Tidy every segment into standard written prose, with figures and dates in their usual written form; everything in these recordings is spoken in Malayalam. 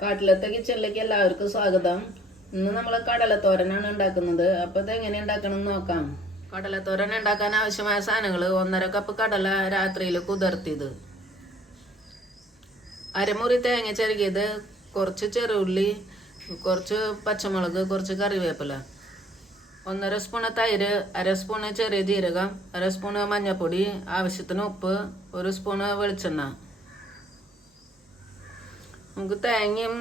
കാട്ടിലത്തെ കിച്ചണിലേക്ക് എല്ലാവർക്കും സ്വാഗതം. ഇന്ന് നമ്മൾ കടലത്തോരനാണ് ഉണ്ടാക്കുന്നത്. അപ്പോൾ ഇത് എങ്ങനെ ഉണ്ടാക്കണം എന്ന് നോക്കാം. കടലത്തോരൻ ഉണ്ടാക്കാൻ ആവശ്യമായ സാധനങ്ങൾ: 1.5 കപ്പ് കടല രാത്രിയിൽ കുതിർത്തിയത്, അരമുറി തേങ്ങ ചിരകിയത്, കുറച്ച് ചെറുള്ളി, കുറച്ച് പച്ചമുളക്, കുറച്ച് കറിവേപ്പില, 1.5 സ്പൂണ് തൈര്, 1 സ്പൂണ് ചെറിയ ജീരകം, 1 സ്പൂണ് മഞ്ഞൾപ്പൊടി, ആവശ്യത്തിന് ഉപ്പ്, 1 സ്പൂണ് വെളിച്ചെണ്ണ. നമുക്ക് തേങ്ങയും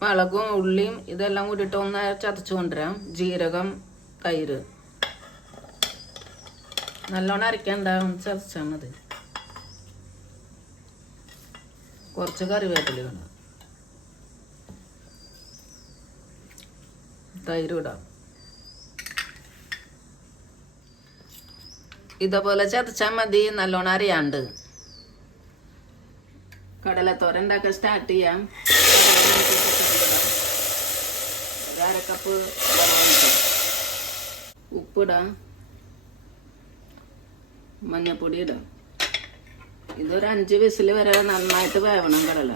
മുളകും ഉള്ളിയും ഇതെല്ലാം കൂടിയിട്ട് ഒന്ന് ചതച്ചു കൊണ്ടുവരാം. ജീരകം, തൈര് നല്ലോണം അരയ്ക്കണ്ട, ചതച്ചാൽ മതി. കുറച്ച് കറിവേപ്പില ഇടാം, തൈര് ഇടാം. ഇതേപോലെ ചതച്ചാൽ മതി, നല്ലോണം അരയാണ്ട്. കടലത്തോരൻ ഉണ്ടാക്കാൻ സ്റ്റാർട്ട് ചെയ്യാം. 1/2 കപ്പ് ഉപ്പിടാം, മഞ്ഞപ്പൊടി ഇടാം. ഇതൊരു 5 വിസിൽ വരെ നന്നായിട്ട് വേവണം കടല.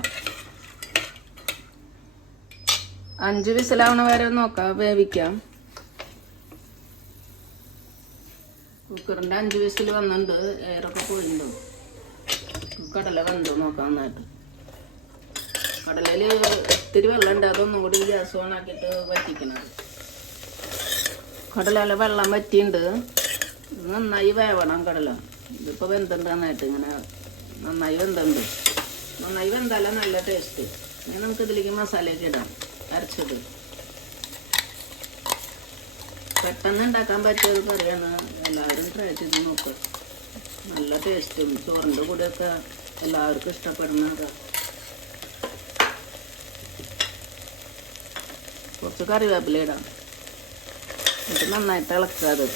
5 വിസിലാവണ വരെ നോക്കാം, വേവിക്കാം. കുക്കറിൻ്റെ 5 വിസിൽ വന്നിട്ടുണ്ട്, എയറൊക്കെ പോയിട്ടുണ്ടോ. കടല വെന്തോ നോക്കാം നന്നായിട്ട്. കടലയിൽ ഇത്തിരി വെള്ളം ഉണ്ട്, അതൊന്നും കൂടി ഗ്യാസ് ഓൺ ആക്കിയിട്ട് വറ്റിക്കണം. കടലയിലെ വെള്ളം വറ്റിയുണ്ട്, നന്നായി വേവണം കടല. ഇതിപ്പോൾ വെന്തുണ്ട് നന്നായിട്ട്, ഇങ്ങനെ നന്നായി വെന്തുണ്ട്. നന്നായി വെന്താലും നല്ല ടേസ്റ്റ്. ഇനി നമുക്ക് ഇതിലേക്ക് മസാലയൊക്കെ ഇടാം, അരച്ചത്. പെട്ടെന്ന് ഉണ്ടാക്കാൻ പറ്റിയത് കറിയാണ്, എല്ലാവരും ട്രൈ ചെയ്ത് നോക്കുക. നല്ല ടേസ്റ്റും ചോറിൻ്റെ കൂടെയൊക്കെ എല്ലാവർക്കും ഇഷ്ടപ്പെടുന്നത്. കുറച്ച് കറിവേപ്പില ഇടാം, എന്നിട്ട് നന്നായിട്ട് ഇളക്കുക. അത്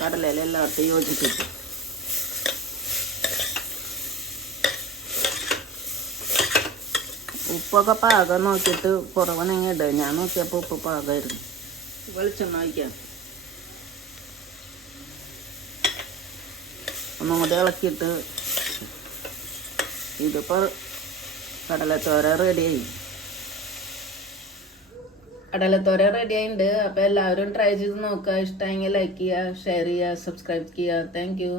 കടലയിൽ എല്ലാവർക്കും യോജിപ്പിക്കും. ഉപ്പൊക്കെ പാകം നോക്കിയിട്ട് കുറവണെങ്കിൽ ഇടുക. ഞാൻ നോക്കിയപ്പോൾ ഉപ്പ് പാകമായിരുന്നു. വെളിച്ചെണ്ണ ഒഴിക്കാം, ഒന്നും കൂടി ഇളക്കിയിട്ട്. ഇതിപ്പോൾ കടലത്തോര റെഡിയായി. കടലത്തോര റെഡി ആയിട്ടുണ്ട്. അപ്പോൾ എല്ലാവരും ട്രൈ ചെയ്ത് നോക്കുക. ഇഷ്ടമെങ്കിൽ ലൈക്ക് ചെയ്യുക, ഷെയർ ചെയ്യുക, സബ്സ്ക്രൈബ് ചെയ്യുക. Thank you.